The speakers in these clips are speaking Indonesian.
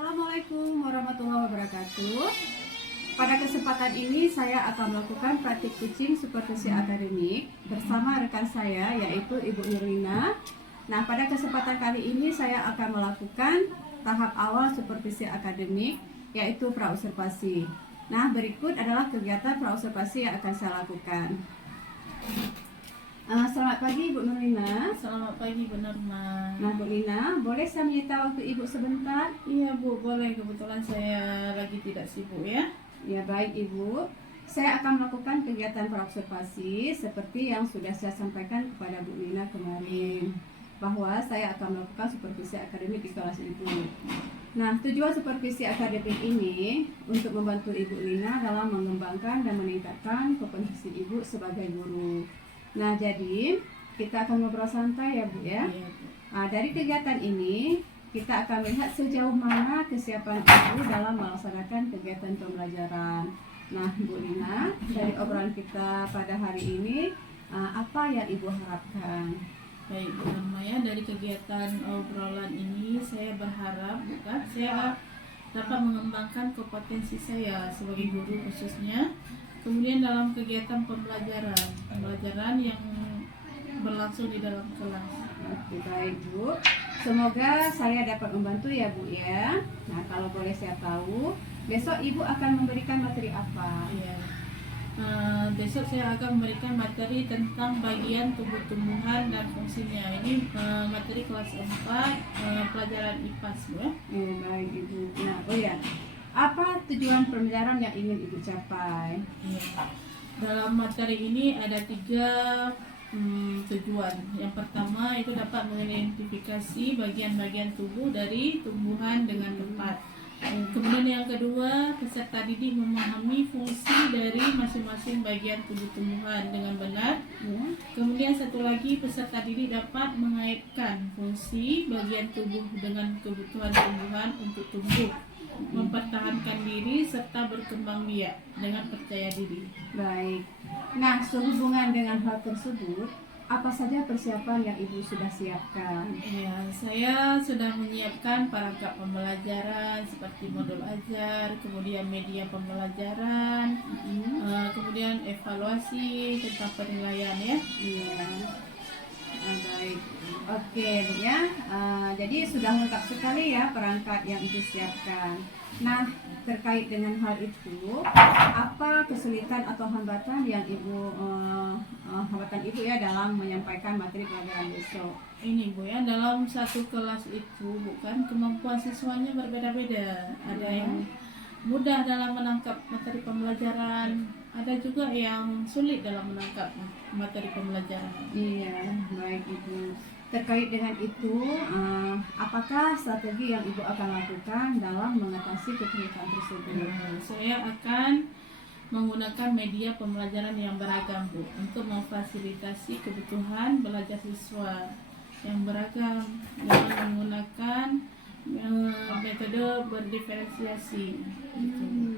Assalamualaikum warahmatullahi wabarakatuh. Pada kesempatan ini saya akan melakukan praktik teaching supervisi akademik bersama rekan saya yaitu Ibu Nurlina. Nah, pada kesempatan kali ini saya akan melakukan tahap awal supervisi akademik yaitu praobservasi. Nah, berikut adalah kegiatan praobservasi yang akan saya lakukan. Selamat pagi Ibu Nurlina. Selamat pagi Bu Norma. Nah Bu Lina, boleh saya menyita waktu Ibu sebentar? Iya Bu, boleh. Kebetulan saya lagi tidak sibuk ya. Ya baik Ibu. Saya akan melakukan kegiatan praobservasi seperti yang sudah saya sampaikan kepada Bu Lina kemarin, bahwa saya akan melakukan supervisi akademik di kelas Ibu. Nah, tujuan supervisi akademik ini untuk membantu Ibu Lina dalam mengembangkan dan meningkatkan kompetensi Ibu sebagai guru. Nah, jadi kita akan ngobrol santai ya Bu ya. Iya, Bu. Nah, dari kegiatan ini kita akan melihat sejauh mana kesiapan Ibu dalam melaksanakan kegiatan pembelajaran. Nah, Bu Lina, dari obrolan kita pada hari ini, apa yang Ibu harapkan? Baik Bu Norma ya, dari kegiatan obrolan ini saya berharap saya dapat mengembangkan kompetensi saya sebagai guru khususnya. Kemudian dalam kegiatan pembelajaran yang berlangsung di dalam kelas. Oke, baik Bu. Semoga saya dapat membantu ya Bu ya. Nah, kalau boleh saya tahu, besok Ibu akan memberikan materi apa? Iya. Besok saya akan memberikan materi tentang bagian tubuh tumbuhan dan fungsinya. Ini materi kelas 4 pelajaran IPAS Bu ya. Baik Ibu. Nah, oh ya. Apa tujuan pembelajaran yang ingin Ibu capai? Iya. Dalam materi ini ada 3 tujuan. Yang pertama itu dapat mengidentifikasi bagian-bagian tubuh dari tumbuhan dengan tepat. Kemudian yang kedua, peserta didik memahami fungsi dari masing-masing bagian tubuh tumbuhan dengan benar. Kemudian satu lagi, peserta didik dapat mengaitkan fungsi bagian tubuh dengan kebutuhan tumbuhan untuk tumbuh, mempertahankan diri serta berkembang biak dengan percaya diri. Baik. Nah, sehubungan dengan hal tersebut, apa saja persiapan yang Ibu sudah siapkan? Ya, saya sudah menyiapkan perangkat pembelajaran seperti modul ajar, kemudian media pembelajaran, kemudian evaluasi tentang penilaian ya. Iya. Baik. Oke, Bu ya. Jadi sudah lengkap sekali ya perangkat yang Ibu siapkan. Nah, terkait dengan hal itu, apa kesulitan atau hambatan yang hambatan Ibu ya dalam menyampaikan materi pelajaran besok? Ini Bu ya, dalam satu kelas itu bukan kemampuan siswanya berbeda-beda. Ada yang mudah dalam menangkap materi pembelajaran, ada juga yang sulit dalam menangkap materi pembelajaran. Iya, baik Ibu. Terkait dengan itu, apakah strategi yang Ibu akan lakukan dalam mengatasi kesulitan tersebut? Saya akan menggunakan media pembelajaran yang beragam Bu, untuk memfasilitasi kebutuhan belajar siswa yang beragam dengan menggunakan metode berdiferensiasi.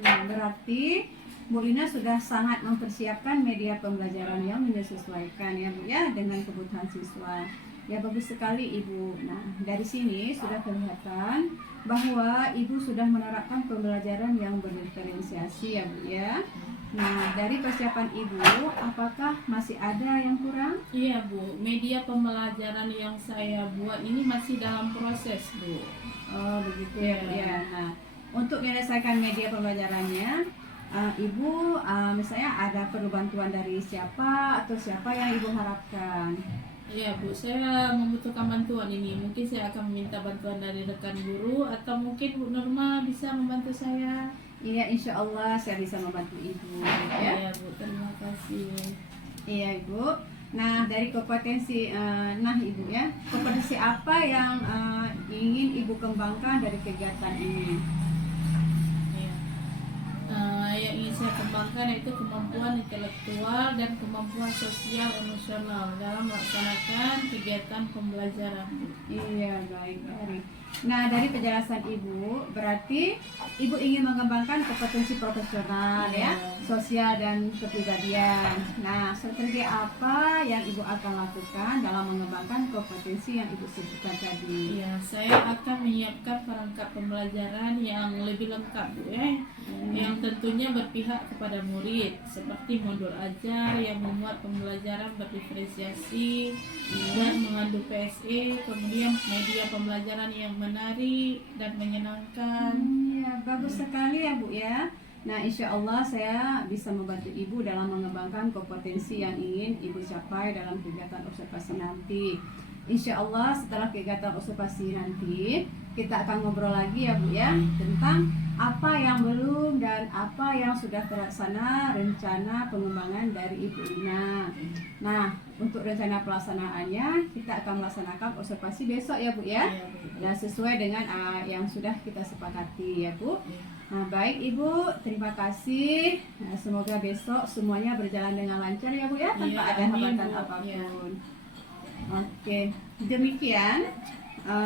Berarti Bu Lina sudah sangat mempersiapkan media pembelajaran yang menyesuaikan ya Bu ya dengan kebutuhan siswa. Ya bagus sekali Ibu. Nah, dari sini sudah kelihatan bahwa Ibu sudah menerapkan pembelajaran yang berdiferensiasi ya Bu ya. Nah, dari persiapan Ibu, apakah masih ada yang kurang? Iya Bu, media pembelajaran yang saya buat ini masih dalam proses Bu. Oh begitu ya Bu ya. Nah, untuk menyelesaikan media pembelajarannya, Ibu misalnya ada perlu bantuan dari siapa atau siapa yang Ibu harapkan? Iya Bu, saya membutuhkan bantuan ini. Mungkin saya akan meminta bantuan dari rekan guru, atau mungkin Bu Norma bisa membantu saya. Iya, insya Allah saya bisa membantu Ibu Iya ya. Bu, terima kasih. Iya Ibu. Nah, dari kompetensi, Ibu ya, kompetensi apa yang ingin Ibu kembangkan dari kegiatan ini? Iya. Yang ingin saya kembangkan yaitu kemampuan intelektual dan kemampuan sosial emosional dalam melaksanakan kegiatan pembelajaran. Iya, baik. Nah, dari penjelasan Ibu, berarti Ibu ingin mengembangkan kompetensi profesional ya, sosial dan kepribadian. Nah, seperti apa yang Ibu akan lakukan dalam mengembangkan kompetensi yang Ibu sebutkan tadi? Ya, saya akan menyiapkan perangkat pembelajaran yang lebih lengkap, Bu, ya. Yang tentunya berpihak kepada murid, seperti modul ajar yang memuat pembelajaran berdiferensiasi dan mengandung PSE, kemudian media pembelajaran yang menarik dan menyenangkan. Ya, bagus sekali ya Bu ya. Nah, insya Allah saya bisa membantu Ibu dalam mengembangkan kompetensi yang ingin Ibu capai dalam kegiatan observasi nanti. Insya Allah setelah kegiatan observasi nanti kita akan ngobrol lagi ya Bu ya tentang apa yang belum dan apa yang sudah terlaksana rencana pengembangan dari Ibu Lina. Nah, untuk rencana pelaksanaannya kita akan melaksanakan observasi besok ya Bu ya. Dan sesuai dengan yang sudah kita sepakati ya Bu. Nah, baik Ibu, terima kasih. Nah, semoga besok semuanya berjalan dengan lancar ya Bu ya, tanpa ada hambatan apapun. Oke, demikian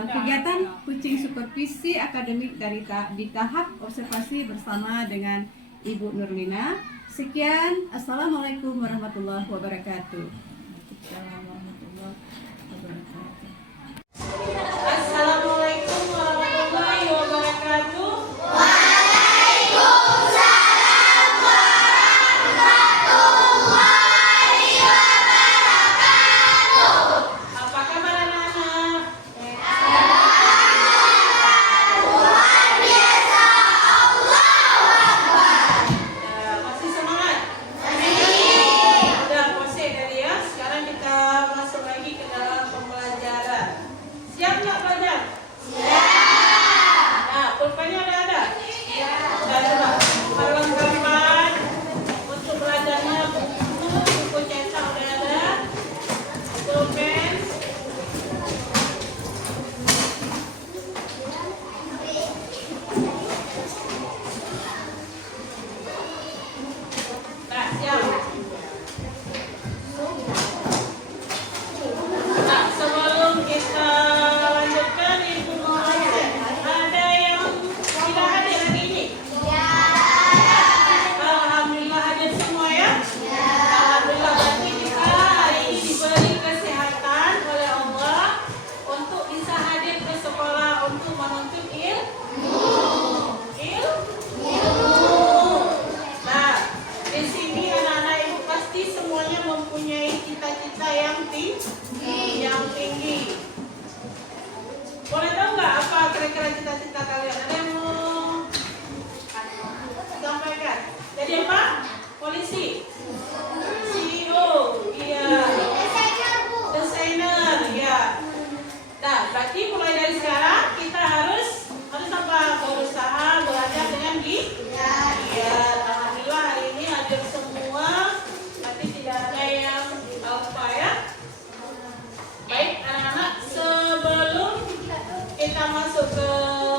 kegiatan kucing supervisi akademik di tahap observasi bersama dengan Ibu Nurlina. Sekian, assalamualaikum warahmatullahi wabarakatuh. Assalamualaikum warahmatullahi wabarakatuh. Apa kabar anak-anak? Masih semangat? Udah pose tadi ya. Sekarang kita masuk lagi ke dalam pembelajaran. Siap nggak belajar? Nah, pulpennya udah ada? Udah ada. Perlengkapan untuk belajarnya buku cetak udah ada. Pulpen. Nah, siap. Nah, sebelum kita lanjutkan, Ibu mau absen. Ada yang tidak hadir hari ini? Alhamdulillah hadir semua ya? Alhamdulillah, berarti kita hari ini diberi kesehatan oleh Allah untuk bisa hadir ke sekolah untuk menuntut ilmu. Nah, di sini anak-anak Ibu pasti semuanya mempunyai cita-cita yang tinggi. Boleh tahu nggak apa kira-kira cita-cita kalian? Ada yang mau sampaikan? Jadi apa? Polisi, CEO, iya. Desainer, ya. Nah, berarti mulai dari sekarang kita harus apa? Berusaha belajar dengan giat. Alhamdulillah hari ini hadir semua. Berarti tidak ada yang lupa ya. Baik anak-anak, sebelum kita masuk ke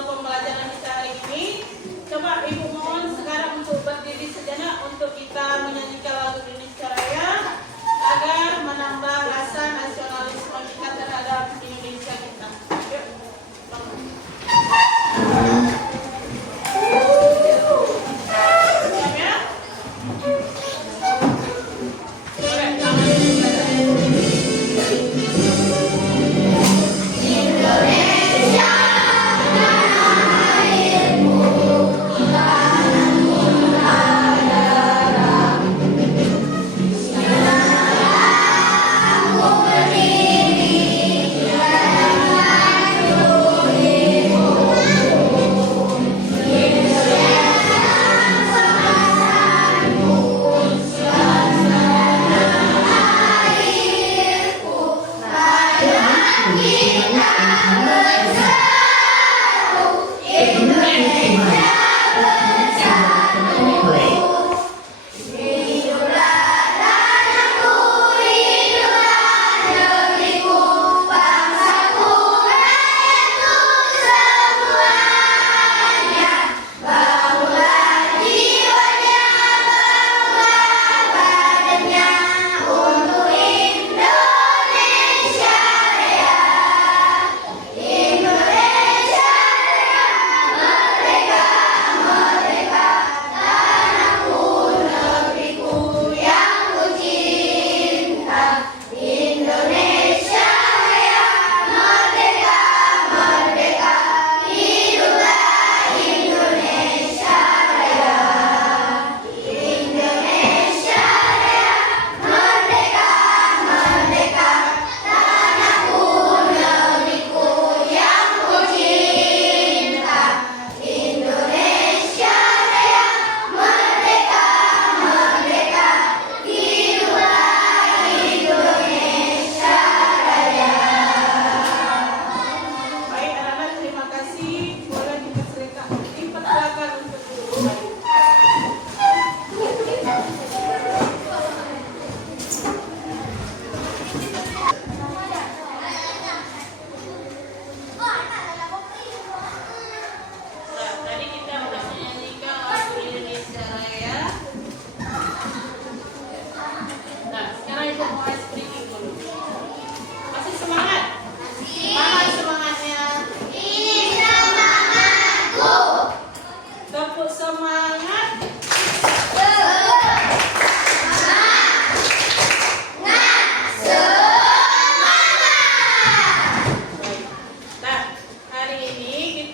pembelajaran kita hari ini, coba Ibu mohon sekarang untuk berdiri sejenak untuk kita menyanyikan lagu Indonesia Raya agar menambah rasa nasionalisme kita terhadap Indonesia kita. Yuk, bangun. Siap ya? Boleh, tangan Indonesia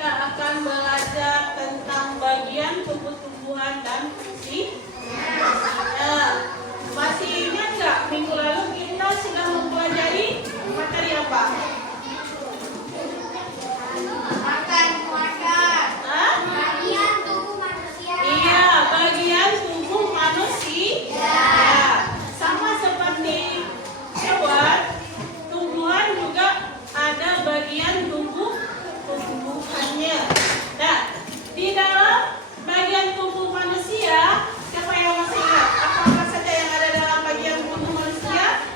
kita akan belajar tentang bagian tumbuh-tumbuhan dan fungsi. Masih ingat nggak minggu lalu kita sudah mempelajari materi apa? Bagian tubuh manusia. Iya, bagian tubuh manusia. Ya. Sama seperti hewan, tumbuhan juga ada bagian tumbuhannya. Nah, di dalam bagian tubuh manusia, siapa yang masih ingat? Apa saja yang ada dalam bagian tubuh manusia?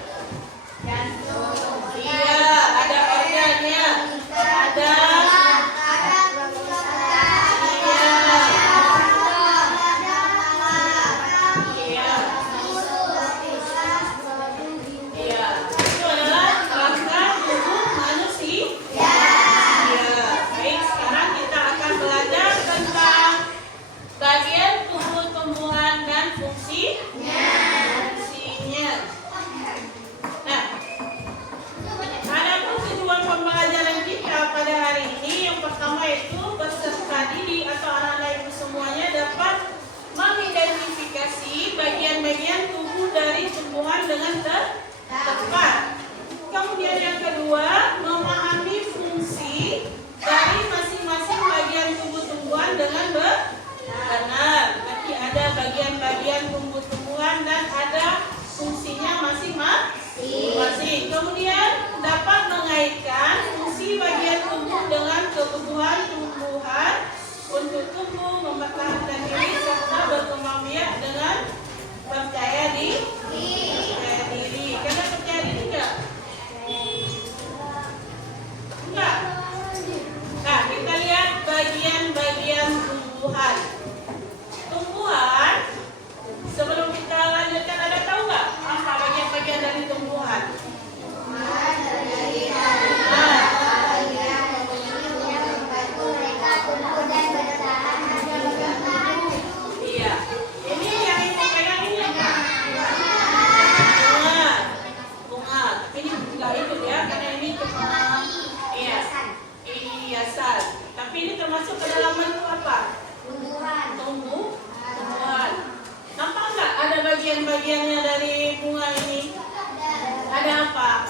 Iya, ada organnya. Ada Iya, itu adalah rangka tubuh manusia. Iya, baik. Sekarang kita akan belajar tentang bagian tubuh tumbuhan dan fungsinya. Nah, adapun tujuan pembelajaran kita pada hari ini yang pertama itu peserta didik atau anak-anak ibu semuanya dapat mengidentifikasi bagian-bagian tubuh dari tumbuhan dengan tepat. Kemudian yang kedua, memahami fungsi dari masing-masing bagian tubuh tumbuhan dengan benar. Nanti ada bagian-bagian tumbuh-tumbuhan dan ada fungsinya masing-masing. Kemudian dapat mengaitkan fungsi bagian tubuh dengan kebutuhan tumbuhan untuk tumbuh, mempertahankan diri serta berkembang biak dengan percaya diri. Kalian percaya diri enggak? Enggak. Nah, kita lihat bagian-bagian tumbuhan. Tumbuhan, sebelum kita lanjutkan, ada tahu nggak apa bagian-bagian dari tumbuhan? Iya. Ini yang ibu pegang ini apa? Bunga. Tapi ini enggak itu ya, karena ini cuma hiasan. Tapi ini termasuk ke dalam bentuk apa? Tumbuhan. Nampak nggak ada bagian-bagiannya dari bunga ini? Ada apa?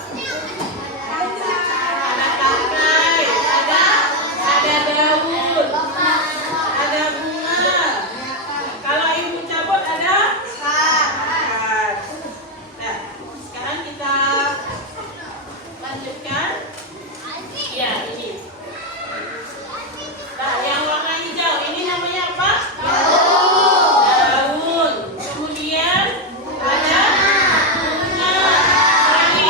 Ada tangkai, ada daun, ada bunga. Kalau ibu cabut ada akar. Nah, sekarang kita lanjutkan. Ya, ini. Nah, yang warna hijau ini namanya apa? Daun. Kemudian ada bunga. Lagi.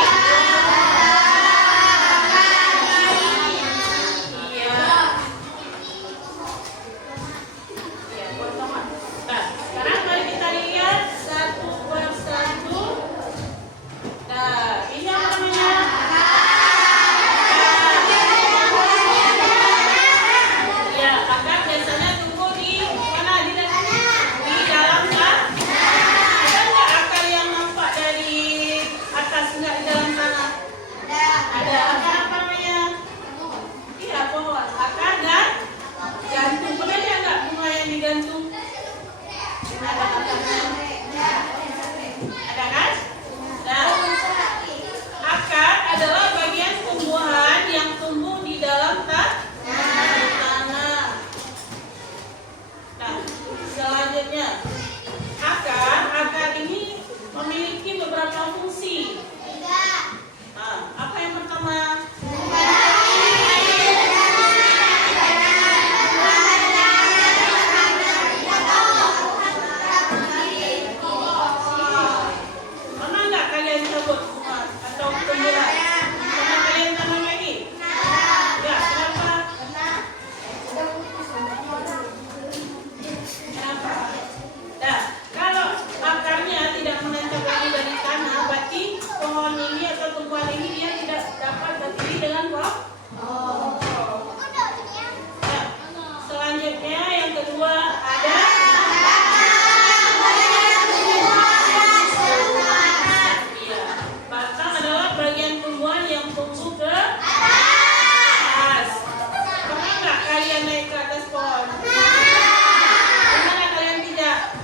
kalian naik ke atas pohon? Gimana kalian tidak?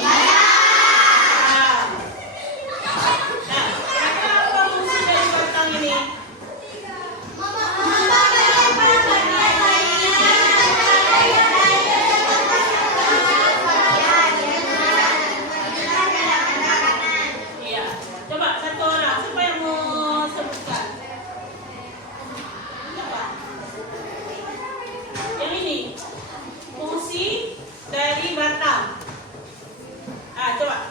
Nah, kira-kira apa fungsi dari batang ini? Iya. Coba satu orang, siapa yang mau sebutkan? Coba. Yang ini fungsi dari batang. Coba.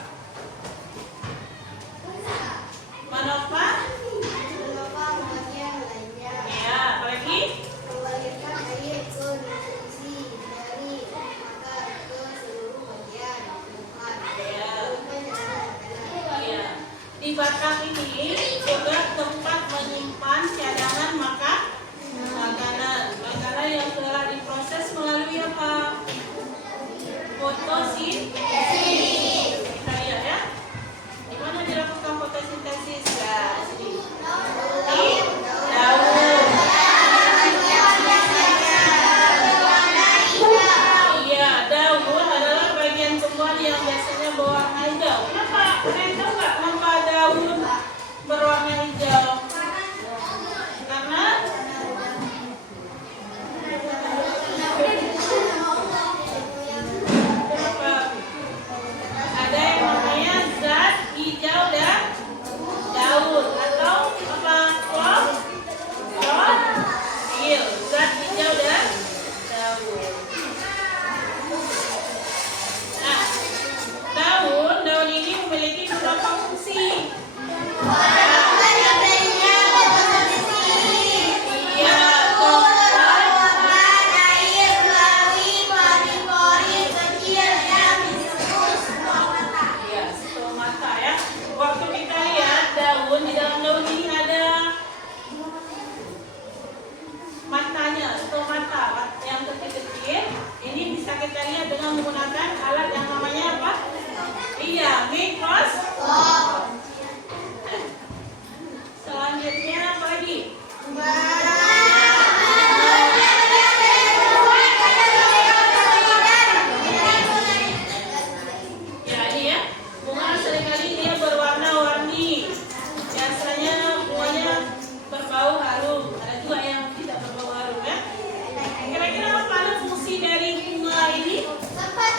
Menopang. Ya, apa lagi? Iya. Di batang ini juga tempat menyimpan cadangan makanan yang telah diproses melalui apa? Fotosintesis. Kita lihat ya. Di mana dilakukan fotosintesis? Nah, di sini. Di daun. Iya, daun adalah bagian tumbuhan yang biasanya berwarna hijau. Kenapa? Kalian tahu nggak kenapa daun berwarna hijau? Karena kenapa? Ada yang namanya zat hijau dan daun atau apa? Klorofil. Zat hijau dan daun. Nah, daun ini memiliki beberapa fungsi. Iya, stomata ya. Waktu kita lihat daun, di dalam daun ini ada matanya, stomata yang kecil-kecil. Ini bisa kita lihat dengan menggunakan alat yang namanya apa? Iya, mikroskop. Selanjutnya apa lagi? Ya, ini ya. Bunga seringkali dia berwarna-warni. Biasanya bunganya berbau harum. Ada juga yang tidak berbau harum ya. Kira-kira apa fungsi dari bunga ini? Tempat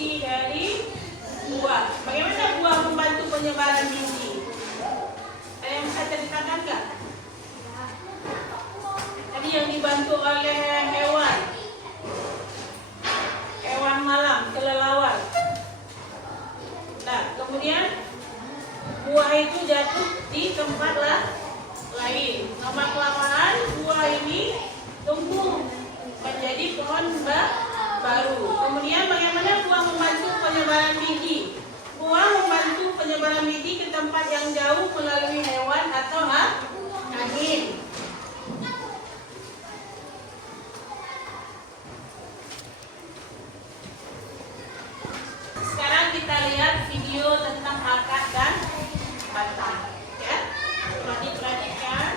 fungsi dari buah. Bagaimana buah membantu penyebaran biji? Ada yang bisa ceritakan nggak? Tadi yang dibantu oleh hewan malam, kelelawar. Nah, kemudian buah itu jatuh di tempat lain. Lama kelamaan buah ini tumbuh menjadi pohon baru. Kemudian bagaimana buah membantu penyebaran biji? Buah membantu penyebaran biji ke tempat yang jauh melalui hewan atau angin. Sekarang kita lihat video tentang akar dan batang. Ya, coba diperhatikan.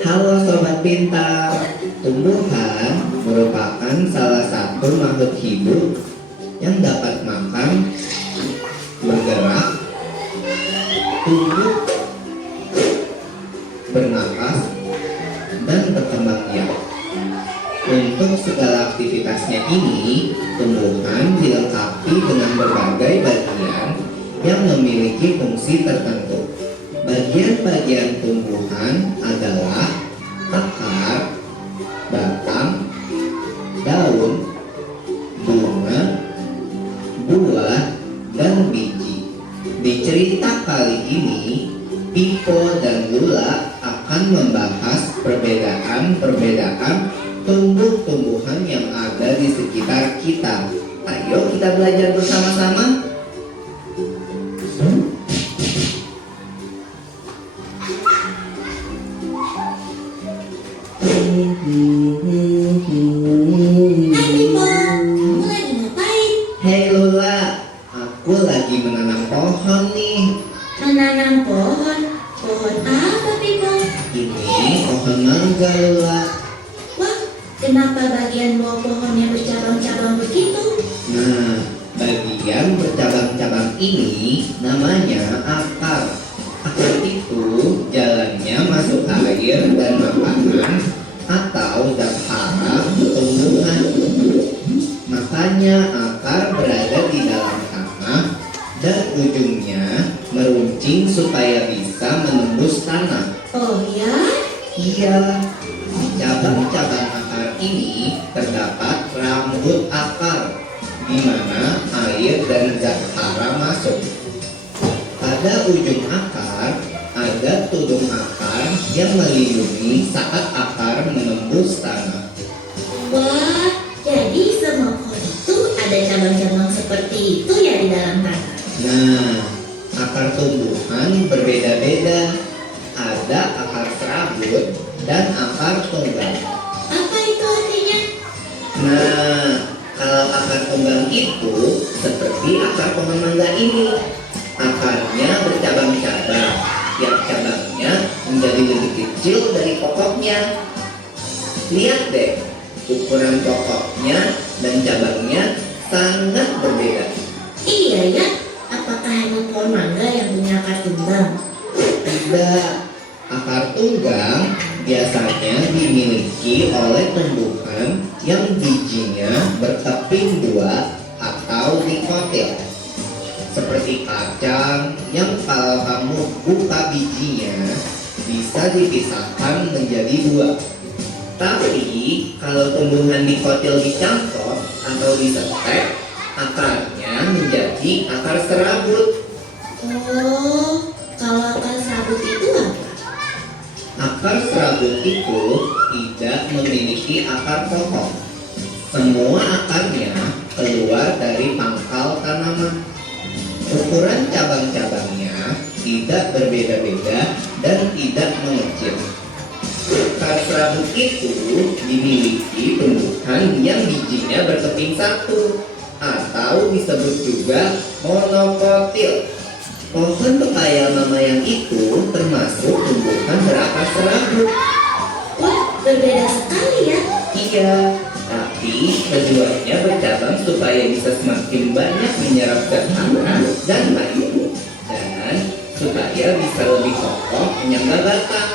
Halo Sobat Pintar, tumbuhan merupakan salah satu makhluk hidup yang dapat makan, bergerak, tumbuh, bernapas, dan berkembang biak. Untuk segala aktivitasnya ini, tumbuhan dilengkapi dengan berbagai bagian yang memiliki fungsi tertentu. Bagian-bagian tumbuhan adalah akar, batang, daun, bunga, buah, dan biji. Di cerita kali ini, Pipo dan Lula akan membahas perbedaan tumbuh-tumbuhan yang ada di sekitar kita. Ayo kita belajar bersama-sama. Pipo, kamu lagi ngapain? Hei Lula, aku lagi menanam pohon nih. Menanam pohon. Pohon apa, Pipo? Ini pohon mangga Lula. Wah, kenapa bagian bawah pohonnya bercabang-cabang begitu? Nah, bagian bercabang-cabang ini namanya akar. Akar itu jalannya masuk air dan makanan atau zat hara tumbuhan. Makanya akar berada di dalam tanah dan ujungnya meruncing supaya bisa menembus tanah. Oh ya? Iya, di cabang-cabang akar ini terdapat rambut akar, di mana air dan zat hara masuk. Pada ujung akar ada tudung akar yang melindungi saat akar menembus tanah. Wah, jadi semua pohon itu ada cabang-cabang seperti itu ya di dalam tanah. Nah, akar tumbuhan berbeda-beda. Ada akar serabut dan akar tunggal. Apa itu artinya? Nah, kalau akar tunggal itu seperti akar pohon mangga ini. Akarnya bercabang-cabang. Tiap cabangnya menjadi lebih kecil dari pokoknya. Lihat deh, ukuran pokoknya dan cabangnya sangat berbeda. Iya ya, apakah hanya pohon mangga yang punya akar tunggal? Tidak, akar tunggal biasanya dimiliki oleh tumbuhan yang bijinya berkeping dua atau dikotil. Seperti kacang yang kalau kamu buka bijinya bisa dipisahkan menjadi dua. Tapi kalau tumbuhan dikotil dicangkok atau disetek, akarnya menjadi akar serabut. Oh, kalau akar serabut itu apa? Akar serabut itu tidak memiliki akar pokok. Semua akarnya keluar dari pangkal tanaman. Ukuran cabang-cabangnya tidak berbeda-beda dan tidak mengecil. Akar serabut itu dimiliki tumbuhan yang bijinya berkeping satu atau disebut juga monokotil. Pohon pepaya mamayang itu termasuk tumbuhan berakar serabut. Wah, berbeda sekali ya. Iya, tapi keduanya bercabang supaya bisa semakin banyak menyerap zat hara dan air, dan supaya bisa lebih kokoh menyangga batang.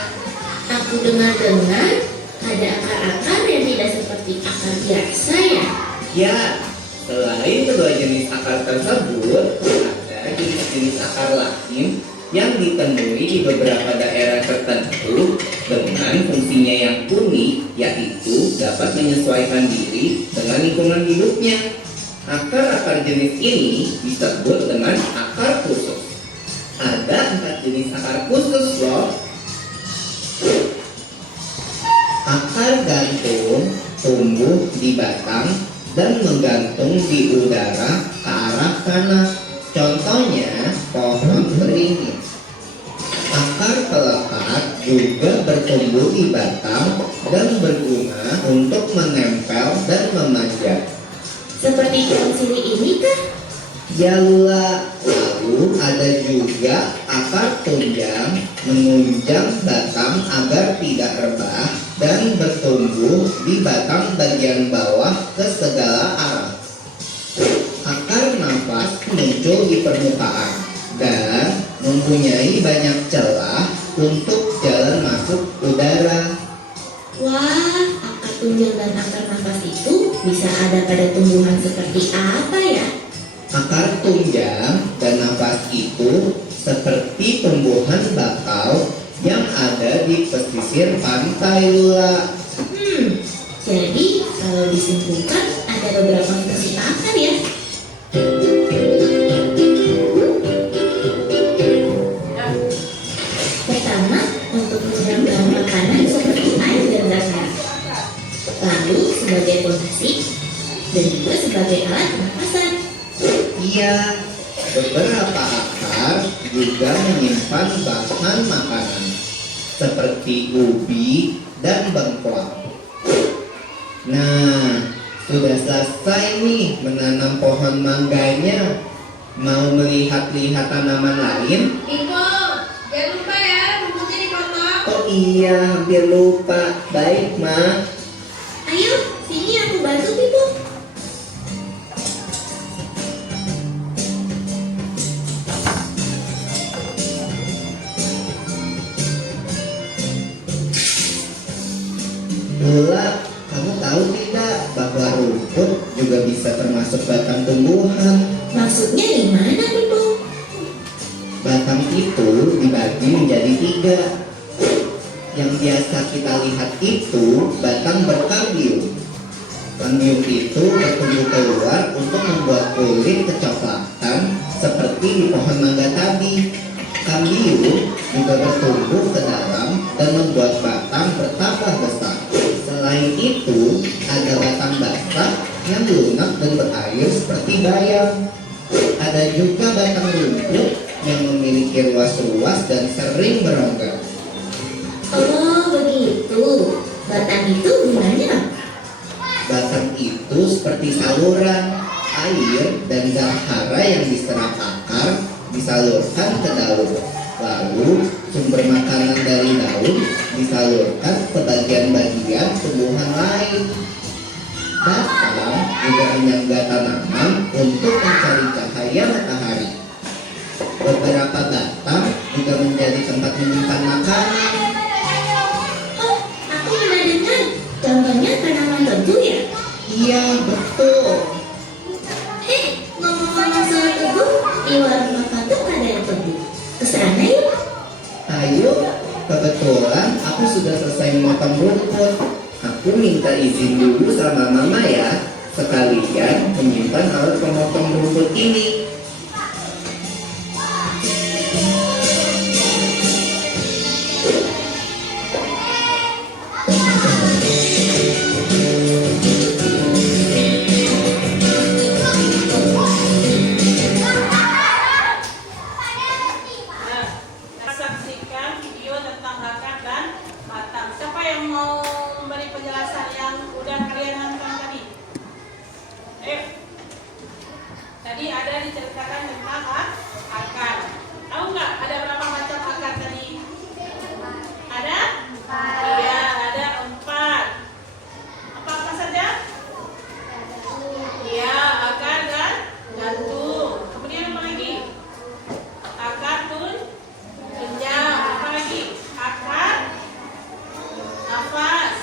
Aku dengar-dengar ada akar-akar yang tidak seperti akar biasa ya? Ya, selain kedua jenis akar tersebut, ada jenis-jenis akar lain yang ditemui di beberapa daerah tertentu dengan fungsinya yang unik, yaitu dapat menyesuaikan diri dengan lingkungan hidupnya. Akar-akar jenis ini disebut dengan akar khusus. Ada 4 jenis akar khusus loh. Akar gantung tumbuh di batang dan menggantung di udara ke arah tanah. Contohnya pohon beringin. Akar pelekat juga bertumbuh di batang dan berguna untuk menempel dan memanjat. Seperti pohon siri ini kah? Ya Lula, lalu ada juga akar tunjang menunjang batang agar tidak rebah dan bertumbuh di batang bagian bawah ke segala arah. Akar nafas muncul di permukaan dan mempunyai banyak celah untuk jalan masuk udara. Wah, akar tunjang dan akar nafas itu bisa ada pada tumbuhan seperti apa ya? Akar tunjang dan nafas itu seperti tumbuhan bakau yang ada di pesisir pantai Lula. Jadi kalau disimpulkan ada beberapa fungsi akar ya? Pertama, untuk menjaga makanan seperti air dan gas. Lalu sebagai fondasi dan juga sebagai alat pernapasan. Iya, beberapa akar juga menyimpan bahan makanan seperti ubi dan bengkoang. Nah, sudah selesai nih menanam pohon mangganya. Mau melihat-lihat tanaman lain? Ibu, jangan lupa ya, rumputnya dipotong. Oh iya, hampir lupa. Baik, Ma. Ayo, sini aku bantu Pipo. Lula, kamu tahu tidak bahwa rumput juga bisa termasuk batang tumbuhan? Maksudnya gimana Pipo? Batang itu dibagi menjadi 3. Yang biasa kita lihat itu batang berkambium. Kambium itu bertumbuh keluar untuk membuat kulit kecoklatan seperti di pohon mangga tadi. Kambium juga bertumbuh ke dalam dan membuat batang bertambah besar. Selain itu, ada batang basah yang lunak dan berair seperti bayam. Ada juga batang rumput yang memiliki ruas-ruas dan sering berongga. Oh begitu. Batang itu gunanya apa? Batang itu seperti saluran air dan zat hara yang diserap akar disalurkan ke daun. Lalu sumber makanan dari daun disalurkan ke bagian-bagian tumbuhan lain. Batang juga menyangga tanaman untuk mencari cahaya matahari. Beberapa batang juga menjadi tempat menyimpan makanan. Oh, aku pernah dengar. Contohnya tanaman tebu ya? Iya, betul. Ngomong-ngomong soal tebu, di warung makan tuh ada yang tebu. Kesana yuk. Ayo, kebetulan aku sudah selesai memotong rumput. Aku minta izin dulu sama mama ya, sekalian menyimpan alat pemotong rumput ini. Nah, saksikan video tentang akar dan batang. Siapa yang mau memberi penjelasan yang udah kalian nonton tadi? Ayo. Tadi ada diceritakan tentang akar. Tahu nggak ada berapa macam akar tadi? Ada? Iya, ada 4. Apa-apa saja? Iya, akar dan gantung. Kemudian apa lagi? Akar tunjang. Apa lagi? Akar nafas.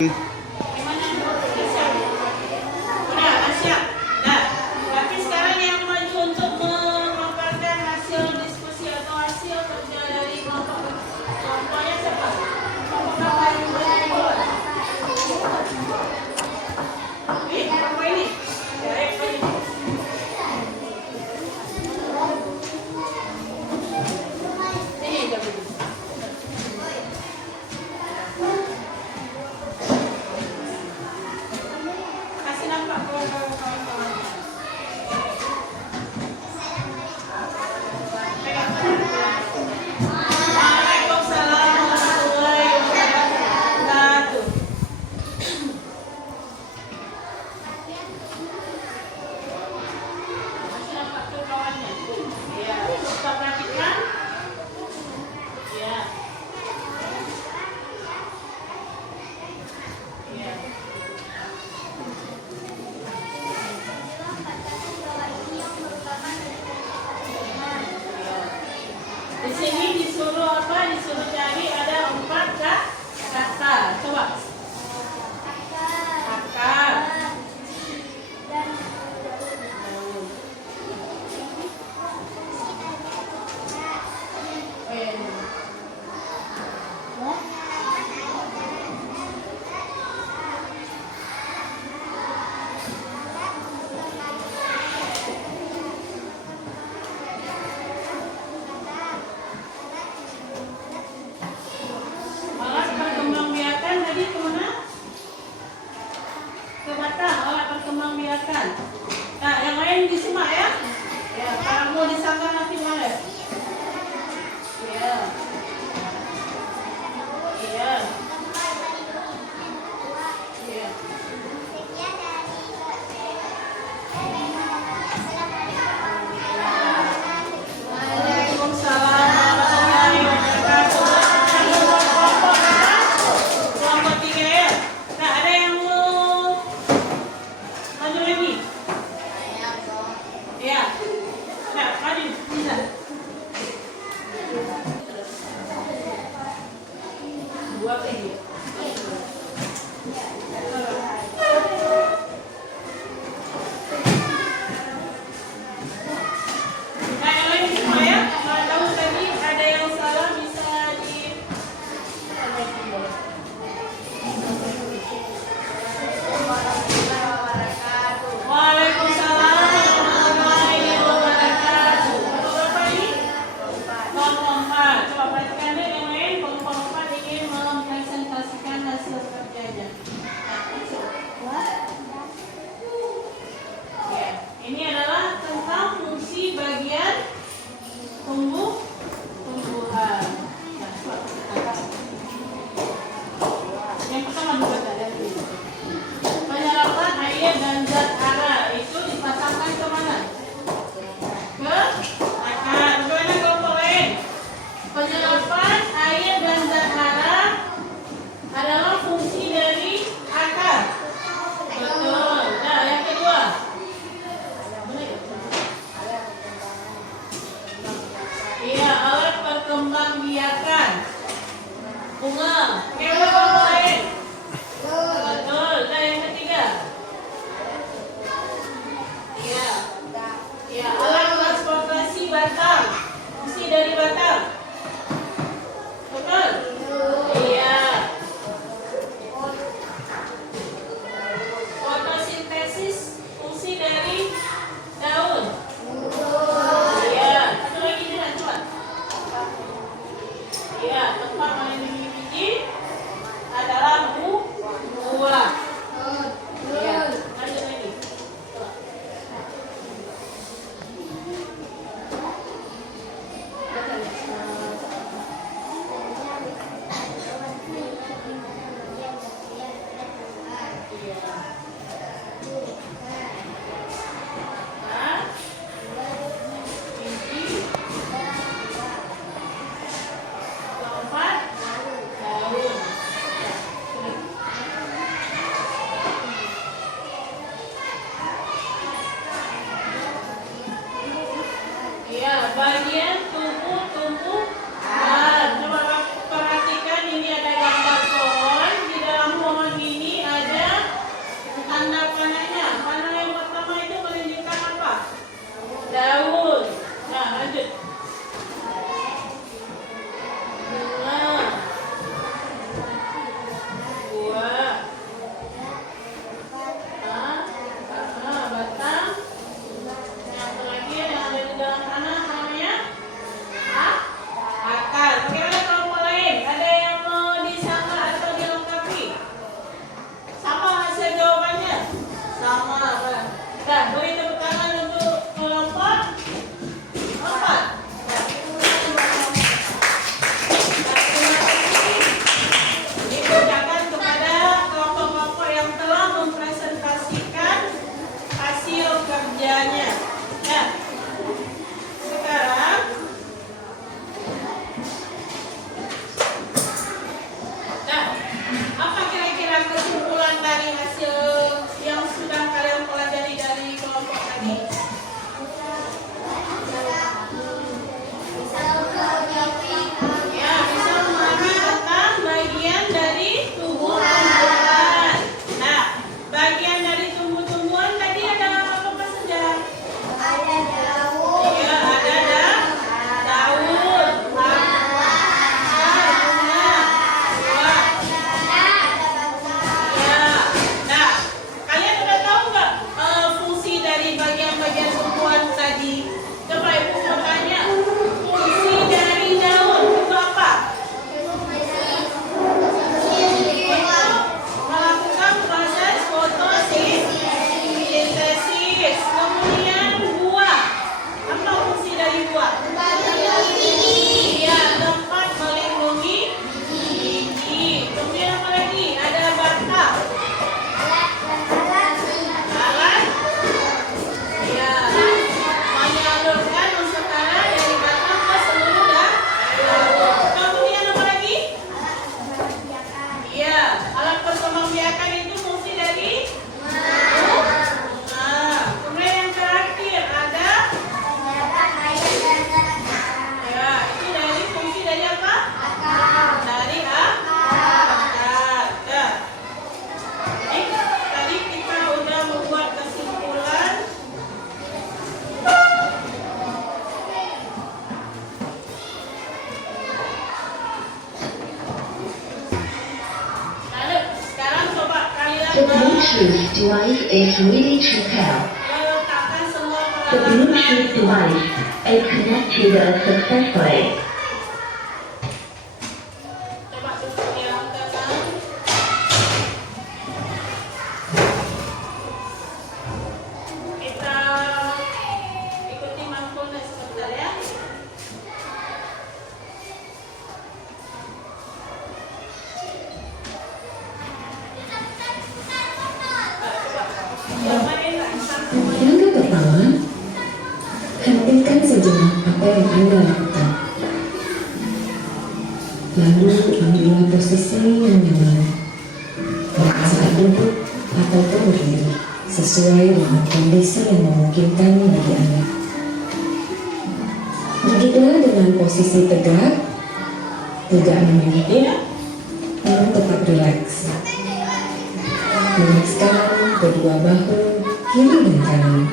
Gimana? Siap? Udah, siap. Nah, tapi sekarang yang maju untuk memaparkan hasil diskusi atau hasil kerja dari kelompoknya siapa? Kelompok apa yang berkumpul? Ini, kelompok ini. Ya, yang ini. Ini, coba. The Bluetooth device is ready to pair. Meletakkan semua The peralatan. Bluetooth device is connected successfully. Coba duduk yang tenang. Kita ikuti mindfulness sebentar ya. Langkah pertama, hentikan sejenak apa yang Anda lakukan. Lalu ambillah posisi yang nyaman, baik saat duduk ataupun berdiri, sesuai dengan kondisi yang memungkinkan bagi Anda. Duduklah dengan posisi tegak, tidak menunduk, namun tetap rileks. Rilekskan kedua bahu kiri dan kanan.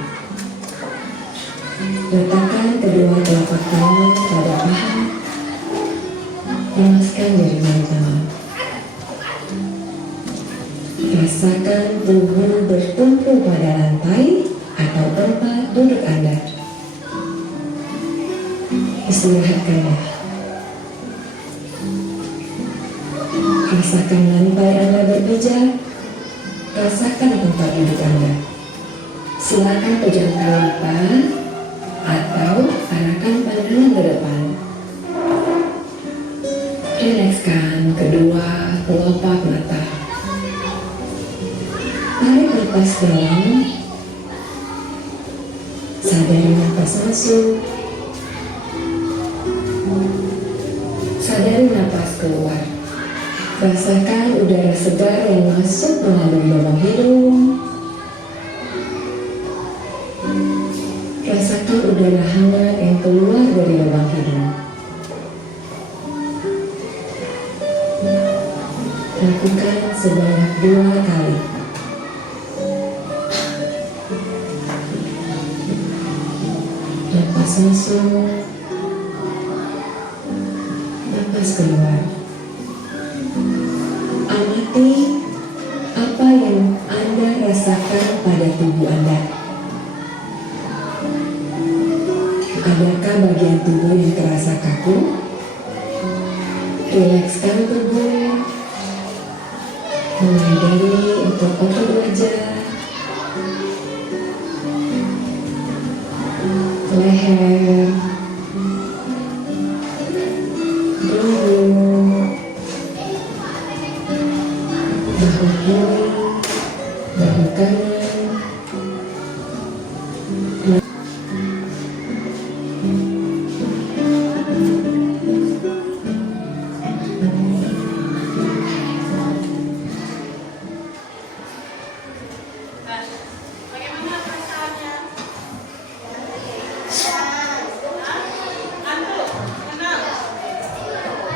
Letakkan kedua telapak tangan pada paha. Lemaskan jari tangan. Rasakan tubuh bertumpu pada lantai atau tempat duduk Anda. Istirahatkanlah. Rasakan lantai Anda berpijak. Rasakan tempat duduk Anda. Silakan pejamkan mata atau arahkan pandangan ke depan. Rilekskan kedua kelopak mata. Tarik napas dalam. Sadari napas masuk. Sadari napas keluar. Rasakan udara segar yang masuk melalui lubang hidung. Rasakan udara hangat yang keluar dari lubang hidung. Lakukan sebanyak 2 kali. Napas masuk, napas keluar. Amati apa yang Anda rasakan pada tubuh Anda. Adakah bagian tubuh yang terasa kaku? Rilekskan tubuh, mulai dari otot-otot wajah, leher, punggung, bahu kiri, bahu kanan. Nah, bagaimana perasaannya? Hah? Ngantuk? Tenang?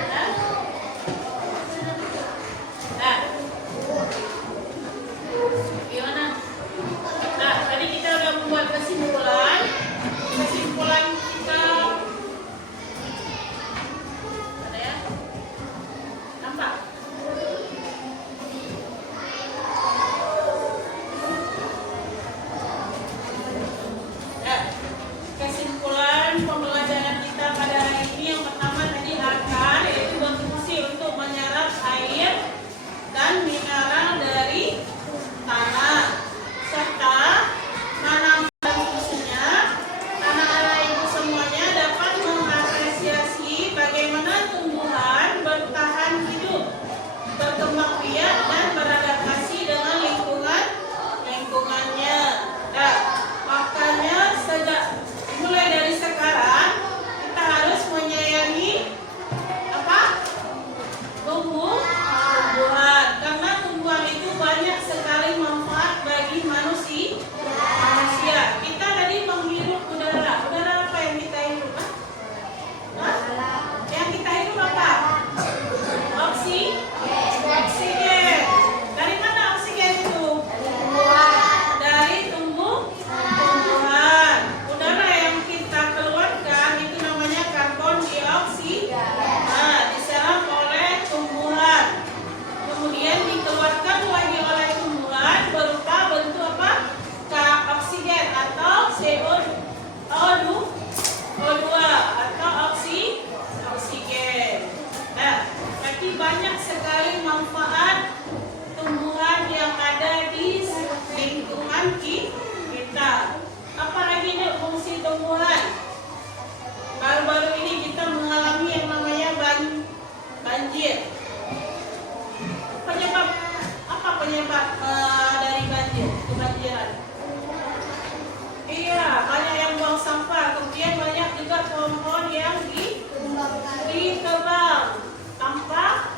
Hah? Nah, gimana? terdampak dari banjir, kebanjiran? Iya, banyak yang buang sampah, kemudian banyak juga pohon-pohon yang ditebang tanpa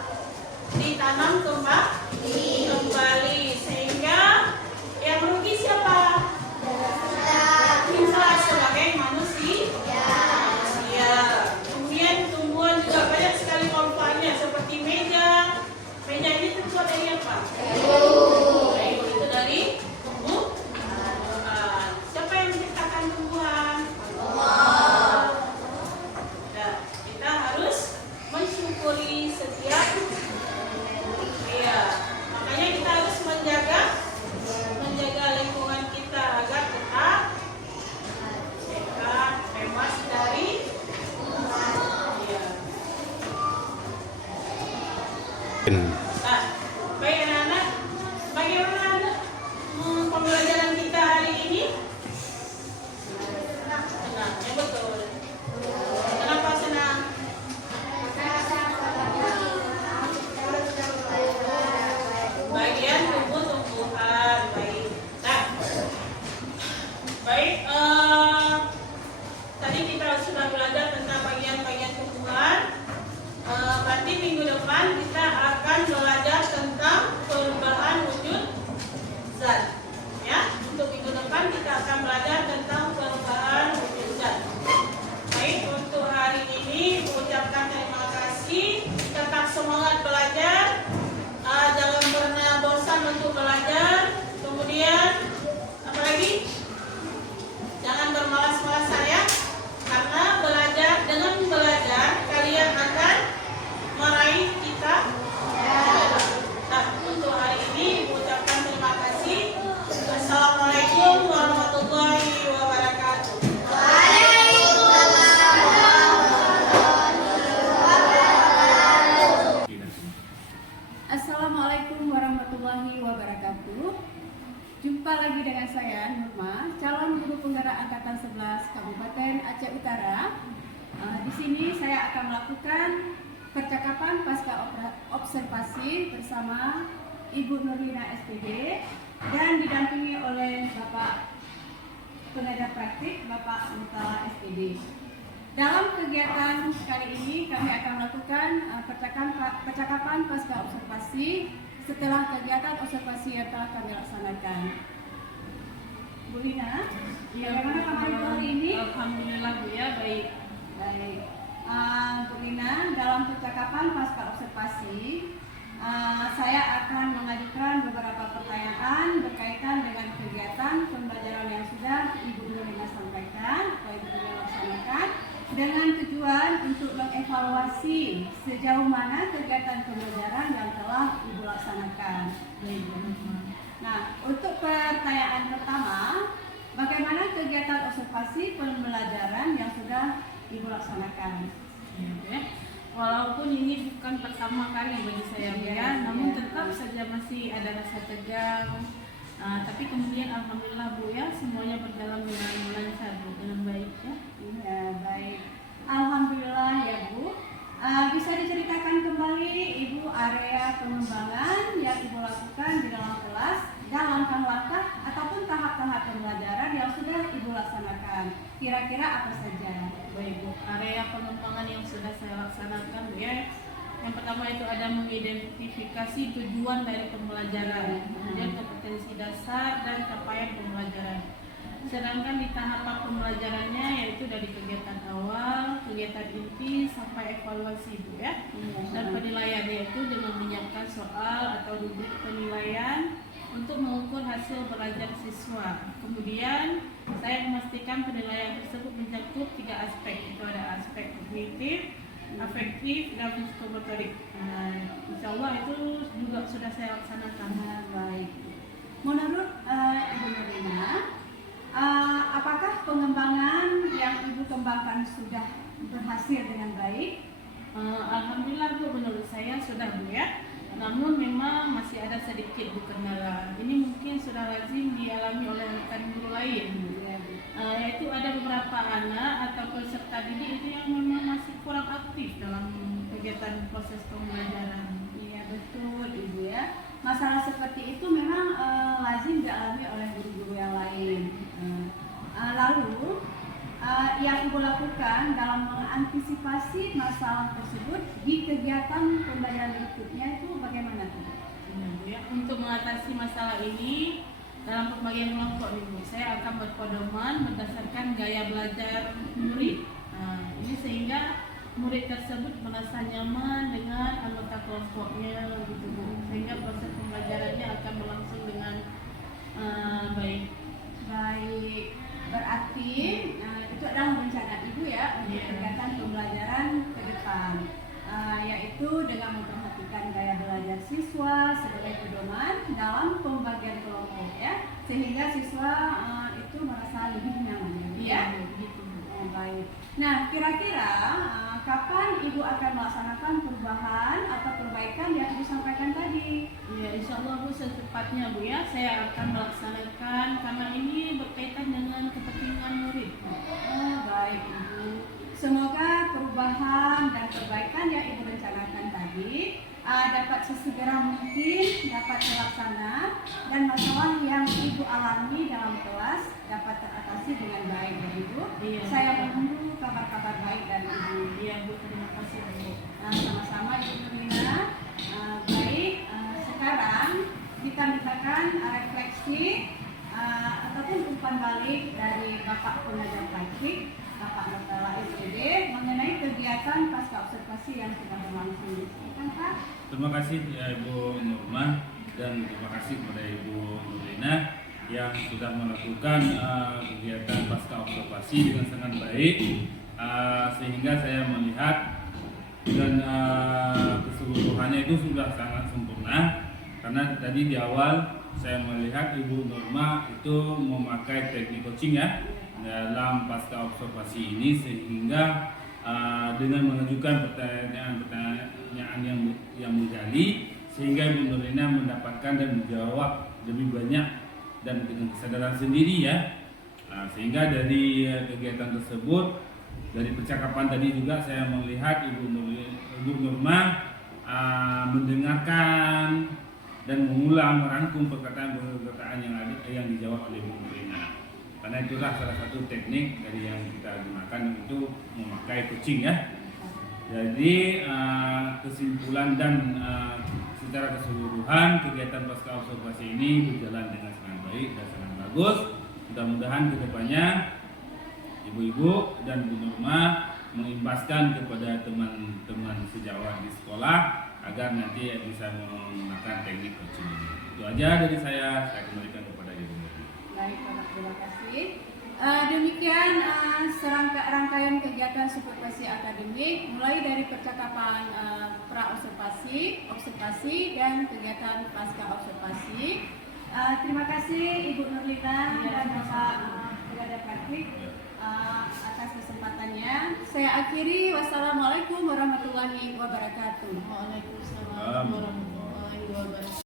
ditanam kembali, sehingga yang rugi siapa? Kita sebagai manusia. Kemudian tumbuhan juga banyak sekali manfaatnya, seperti meja ini terbuat dari apa? Kayu. Itu dari tumbuhan. Siapa yang menciptakan tumbuhan? Allah. Nah, kita harus mensyukuri setiap. Iya, makanya kita harus menjaga lingkungan kita agar tetap sehat, bebas dari. Iya. Nah, baik anak-anak, bagaimana pembelajaran kita hari ini? Senang, ya betul. Kenapa senang? Bagian tumbuh-tumbuhan, baik. Nah, baik. Tadi kita sudah belajar tentang bagian-bagian tumbuhan. Berarti minggu depan kita akan belajar tentang perubahan wujud zat. Ya, untuk minggu depan kita akan belajar tentang perubahan wujud zat. Baik, untuk hari ini mengucapkan terima kasih. Tetap semangat belajar. Jangan pernah bosan untuk belajar. Kemudian apa lagi? Jangan bermalas-malasan ya. Karena dengan belajar kalian akan meraih cita. Nah, untuk hari ini mengucapkan terima kasih. Assalamualaikum warahmatullahi wabarakatuh. Assalamualaikum warahmatullahi wabarakatuh. Jumpa lagi dengan saya Nurma, calon guru penggerak angkatan 11 Kabupaten Aceh Utara. Di sini saya akan melakukan percakapan pasca observasi bersama Ibu Nurlina SPD dan didampingi oleh Bapak Pengajar Praktik Bapak Mutala SPD. Dalam kegiatan kali ini kami akan melakukan percakapan pasca observasi setelah kegiatan observasi yang telah kami laksanakan. Bu Lina, bagaimana kabar hari ini? Alhamdulillah Bu ya, baik. Baik. Bu Lina, dalam percakapan pasca observasi saya akan mengajukan beberapa pertanyaan berkaitan dengan kegiatan pembelajaran yang sudah Ibu Nurlina sampaikan atau Ibu Nurlina laksanakan, dengan tujuan untuk mengevaluasi sejauh mana kegiatan pembelajaran yang telah Ibu laksanakan. Nah, untuk pertanyaan pertama, bagaimana kegiatan observasi pembelajaran yang sudah Ibu laksanakan? Ya. Walaupun ini bukan pertama kali bagi saya ya, namun tetap saja masih ada rasa tegang. Tapi kemudian alhamdulillah Bu ya, semuanya berjalan dengan lancar Bu, dengan baik ya. Ya, baik. Alhamdulillah ya Bu. Bisa diceritakan kembali Ibu area pengembangan yang Ibu lakukan di dalam kelas dan langkah-langkah ataupun tahap-tahap pembelajaran yang sudah Ibu laksanakan. Kira-kira apa saja? Baik Bu, area pengembangan yang sudah saya laksanakan Bu ya. Yang pertama itu ada mengidentifikasi tujuan dari pembelajaran, kemudian kompetensi dasar dan capaian pembelajaran. Sedangkan di tahap pembelajarannya yaitu dari kegiatan awal, kegiatan inti sampai evaluasi Bu ya. Dan penilaian yaitu dengan menyiapkan soal atau rubrik penilaian untuk mengukur hasil belajar siswa. Kemudian saya memastikan penilaian tersebut mencakup 3 aspek. Itu ada aspek kognitif, afektif, dan psikomotorik. Insya Allah itu juga sudah saya laksanakan. Baik. Menurut Ibu Nurlina, apakah pengembangan yang Ibu kembangkan sudah berhasil dengan baik? Alhamdulillah Bu, menurut saya sudah Bu ya. Namun memang masih ada sedikit Bu kendala. Ini mungkin sudah lazim dialami oleh rekan guru lain. Yaitu ada beberapa anak atau peserta didik itu yang memang masih kurang aktif dalam kegiatan proses pembelajaran. Iya betul Ibu ya. masalah seperti itu memang lazim dialami oleh guru-guru yang lain. Lalu yang Ibu lakukan dalam mengantisipasi masalah tersebut di kegiatan pembelajaran berikutnya itu bagaimana? Ya, untuk mengatasi masalah ini dalam pembagian kelompok nih Bu, saya akan berpedoman berdasarkan gaya belajar murid. Ini sehingga murid tersebut merasa nyaman dengan anggota kelompoknya gitu Bu. Sehingga proses pembelajarannya akan berlangsung dengan baik. Baik, berarti itu adalah rencana Ibu ya untuk kegiatan pembelajaran ke depan, yaitu dengan memperhatikan gaya belajar siswa sebagai pedoman dalam pembagian kelompok ya, sehingga siswa itu merasa lebih nyaman ya. Begitu. Baik. Nah, kira-kira kapan Ibu akan melaksanakan perubahan atau perbaikan yang Ibu sampaikan tadi? Ya, insya Allah Bu, secepatnya Bu ya, saya akan melaksanakan karena ini berkaitan dengan kepentingan murid. Baik Ibu. Semoga perubahan dan perbaikan yang Ibu rencanakan tadi dapat sesegera mungkin dapat terlaksana dan masalah yang Ibu alami dalam kelas dapat teratasi dengan baik ya Ibu. Iya. Saya menunggu kabar-kabar baik dari Ibu. Iya Bu, terima kasih Bu. Sama-sama Ibu Nurlina. Baik, sekarang kita mintakan refleksi ataupun umpan balik dari Bapak Pengajar Praktik, Bapak Nurtala SPD mengenai kegiatan pasca observasi yang sudah berlangsung. Silakan Pak. Terima kasih ya Ibu Nurma dan terima kasih kepada Ibu Nurlina yang sudah melakukan kegiatan pasca observasi dengan sangat baik, sehingga saya melihat dan keseluruhannya itu sudah sangat sempurna. Karena tadi di awal saya melihat Ibu Nurma itu memakai teknik coaching ya dalam pasca observasi ini, sehingga dengan mengajukan pertanyaan-pertanyaan yang menggali, sehingga Ibu Nurlina mendapatkan dan menjawab lebih banyak dan dengan kesadaran sendiri ya. Sehingga dari kegiatan tersebut, dari percakapan tadi juga saya melihat Ibu Nurma mendengarkan dan mengulang merangkum perkataan-perkataan yang dijawab oleh Ibu Nurlina. Karena itulah salah satu teknik dari yang kita gunakan itu memakai coaching ya. Jadi kesimpulan dan secara keseluruhan kegiatan pasca observasi ini berjalan dengan sangat baik dan sangat bagus. Mudah-mudahan kedepannya ibu-ibu dan Bu Nurma mengimbaskan kepada teman-teman sejawat di sekolah agar nanti bisa menggunakan teknik coaching ini. Itu aja dari saya kembalikan kepada Ibu Nurma. Baik, Bapak, terima kasih. Demikian rangkaian kegiatan supervisi akademik mulai dari percakapan pra-observasi, observasi, dan kegiatan pasca observasi. Terima kasih Ibu Nurlina dan Bapak Pengajar Praktik atas kesempatannya. Saya akhiri. Wassalamualaikum warahmatullahi wabarakatuh. Waalaikumsalam warahmatullahi wabarakatuh.